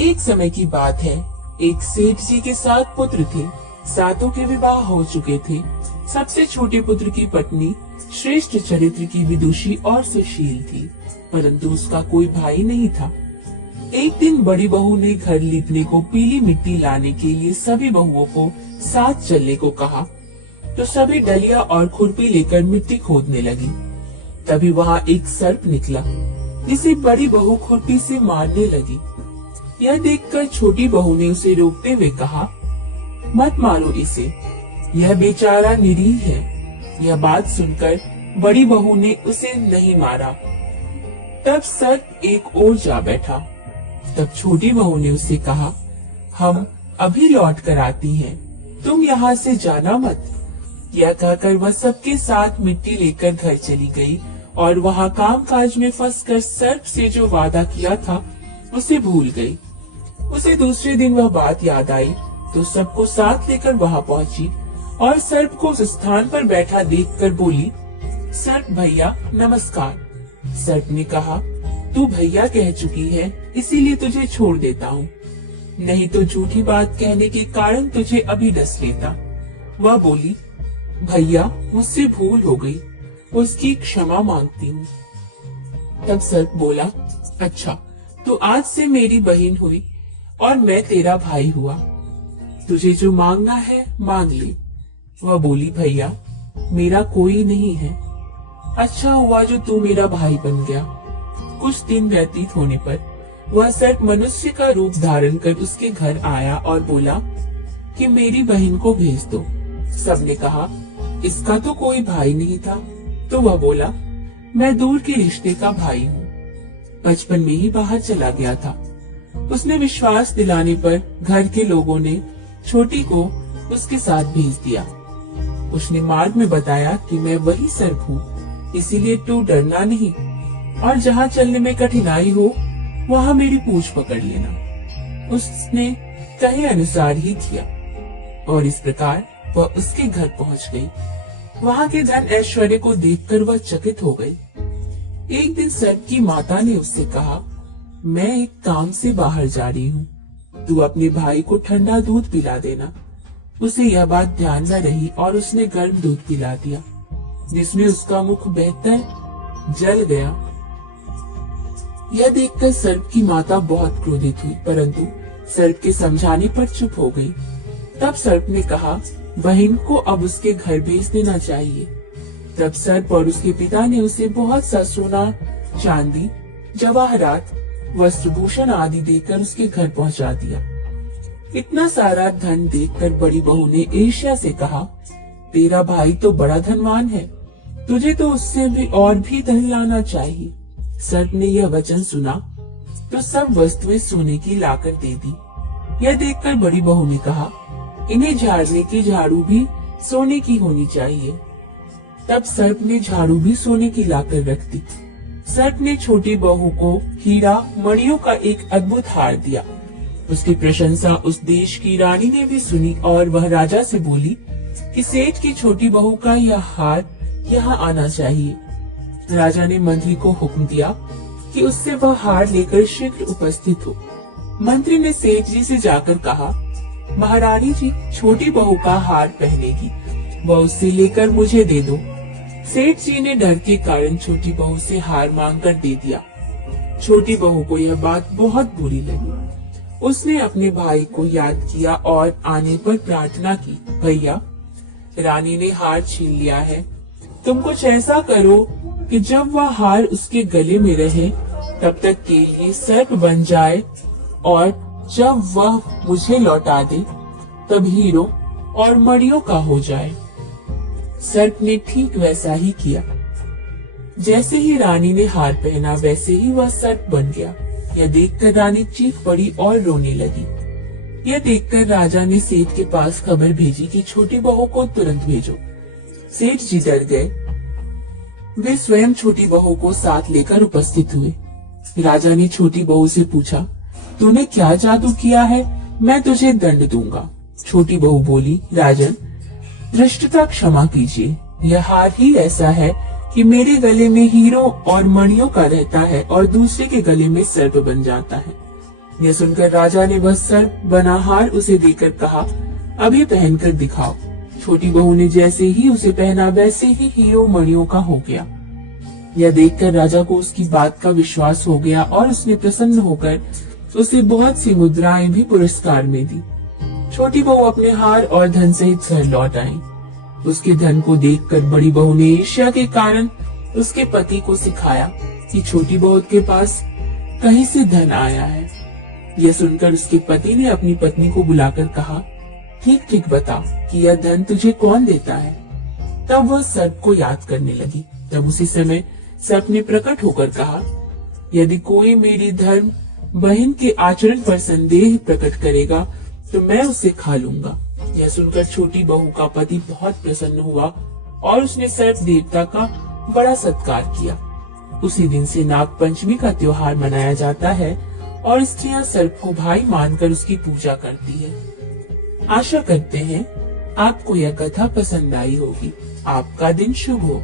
एक समय की बात है, एक सेठ जी के 7 पुत्र थे। सातों के विवाह हो चुके थे। सबसे छोटे पुत्र की पत्नी श्रेष्ठ चरित्र की विदुषी और सुशील थी, परंतु उसका कोई भाई नहीं था। एक दिन बड़ी बहू ने घर लीपने को पीली मिट्टी लाने के लिए सभी बहुओं को साथ चलने को कहा, तो सभी डलिया और खुरपी लेकर मिट्टी खोदने लगी। तभी वहाँ एक सर्प निकला, जिसे बड़ी बहू खुरपी से मारने लगी। यह देखकर छोटी बहू ने उसे रोकते हुए कहा, मत मारो इसे, यह बेचारा निरीह है। यह बात सुनकर बड़ी बहू ने उसे नहीं मारा। तब सर्प एक ओर जा बैठा। तब छोटी बहू ने उसे कहा, हम अभी लौट कर आती हैं, तुम यहाँ से जाना मत। यह कहकर वह सबके साथ मिट्टी लेकर घर चली गई और वहाँ काम काज में फंसकर सर्प से जो वादा किया था उसे भूल गई। उसे दूसरे दिन वह बात याद आई तो सबको साथ लेकर वहाँ पहुँची और सर्प को उस स्थान पर बैठा देखकर बोली, सर्प भैया नमस्कार। सर्प ने कहा, तू भैया कह चुकी है, इसीलिए तुझे छोड़ देता हूँ, नहीं तो झूठी बात कहने के कारण तुझे अभी डस लेता। वह बोली, भैया मुझसे भूल हो गई, उसकी क्षमा मांगती हूँ। तब सर्प बोला, अच्छा तो आज से मेरी बहन हुई और मैं तेरा भाई हुआ, तुझे जो मांगना है मांग ले। वह बोली, भैया मेरा कोई नहीं है। अच्छा हुआ जो तू मेरा भाई बन गया। कुछ दिन व्यतीत होने पर वह सर्प मनुष्य का रूप धारण कर उसके घर आया और बोला कि मेरी बहन को भेज दो। सबने कहा, इसका तो कोई भाई नहीं था। तो वह बोला, मैं दूर के रिश्ते का भाई हूँ, बचपन में ही बाहर चला गया था। उसने विश्वास दिलाने पर घर के लोगों ने छोटी को उसके साथ भेज दिया। उसने मार्ग में बताया कि मैं वही सर्प हूँ, इसीलिए तू डरना नहीं और जहाँ चलने में कठिनाई हो वहाँ मेरी पूंछ पकड़ लेना। उसने कहे अनुसार ही किया और इस प्रकार वह उसके घर पहुँच गई। वहाँ के धन ऐश्वर्य को देखकर वह चकित हो गई। एक दिन सर्प की माता ने उससे कहा, मैं एक काम से बाहर जा रही हूँ, तू अपने भाई को ठंडा दूध पिला देना। उसे यह बात ध्यान न रही और उसने गर्म दूध पिला दिया, जिसमें उसका मुख बहकर जल गया। यह देखकर सर्प की माता बहुत क्रोधित हुई, परंतु सर्प के समझाने पर चुप हो गई। तब सर्प ने कहा, बहन को अब उसके घर भेज देना चाहिए। तब सर्प और उसके पिता ने उसे बहुत सा सोना, चांदी, जवाहरात, वस्त्रभूषण आदि देकर उसके घर पहुंचा दिया। इतना सारा धन देखकर बड़ी बहू ने ईर्ष्या से कहा, तेरा भाई तो बड़ा धनवान है, तुझे तो उससे भी और भी धन लाना चाहिए। सर्प ने यह वचन सुना तो सब वस्तुएं सोने की लाकर दे दी। यह देखकर बड़ी बहू ने कहा, इन्हें झाड़ने की झाड़ू भी सोने की होनी चाहिए। तब सर्प ने झाड़ू भी सोने की लाकर रख दी। सर्प ने छोटी बहू को हीरा मणियों का एक अद्भुत हार दिया। उसकी प्रशंसा उस देश की रानी ने भी सुनी और वह राजा से बोली कि सेठ की छोटी बहू का यह हार यहाँ आना चाहिए। राजा ने मंत्री को हुक्म दिया कि उससे वह हार लेकर शीघ्र उपस्थित हो। मंत्री ने सेठ जी से जाकर कहा, महारानी जी छोटी बहू का हार पहनेगी, वह उससे लेकर मुझे दे दो। सेठ जी ने डर के कारण छोटी बहू से हार मांगकर दे दिया। छोटी बहू को यह बात बहुत बुरी लगी। उसने अपने भाई को याद किया और आने पर प्रार्थना की, भैया रानी ने हार छीन लिया है, तुम कुछ ऐसा करो कि जब वह हार उसके गले में रहे तब तक के लिए सर्प बन जाए और जब वह मुझे लौटा दे तब हीरो और मणियों का हो जाए। सर्प ने ठीक वैसा ही किया। जैसे ही रानी ने हार पहना वैसे ही वह सर्प बन गया। यह देखकर रानी चीख पड़ी और रोने लगी। यह देखकर राजा ने सेठ के पास खबर भेजी कि छोटी बहू को तुरंत भेजो। सेठ जी डर गए। वे स्वयं छोटी बहू को साथ लेकर उपस्थित हुए। राजा ने छोटी बहू से पूछा, तूने क्या जादू किया है, मैं तुझे दंड दूंगा। छोटी बहू बोली, राजन धृष्टता क्षमा कीजिए, यह हार ही ऐसा है कि मेरे गले में हीरो और मणियों का रहता है और दूसरे के गले में सर्प बन जाता है। यह सुनकर राजा ने वह सर्प बना हार उसे देकर कहा, अभी पहनकर दिखाओ। छोटी बहू ने जैसे ही उसे पहना वैसे ही हीरो मणियों का हो गया। यह देखकर राजा को उसकी बात का विश्वास हो गया और उसने प्रसन्न होकर उसे बहुत सी मुद्राएं भी पुरस्कार में दी। छोटी बहू अपने हार और धन सहित घर लौट आई। उसके धन को देखकर बड़ी बहू ने ईर्ष्या के कारण उसके पति को सिखाया कि छोटी बहू के पास कहीं से धन आया है। यह सुनकर उसके पति ने अपनी पत्नी को बुलाकर कहा, ठीक ठीक बता कि यह धन तुझे कौन देता है। तब वह सर्प को याद करने लगी। तब उसी समय सर्प ने प्रकट होकर कहा, यदि कोई मेरी धर्म बहन के आचरण पर संदेह प्रकट करेगा तो मैं उसे खा लूंगा। यह सुनकर छोटी बहू का पति बहुत प्रसन्न हुआ और उसने सर्प देवता का बड़ा सत्कार किया। उसी दिन से नाग पंचमी का त्योहार मनाया जाता है और स्त्रियां सर्प को भाई मानकर उसकी पूजा करती है। आशा करते हैं आपको यह कथा पसंद आई होगी। आपका दिन शुभ हो।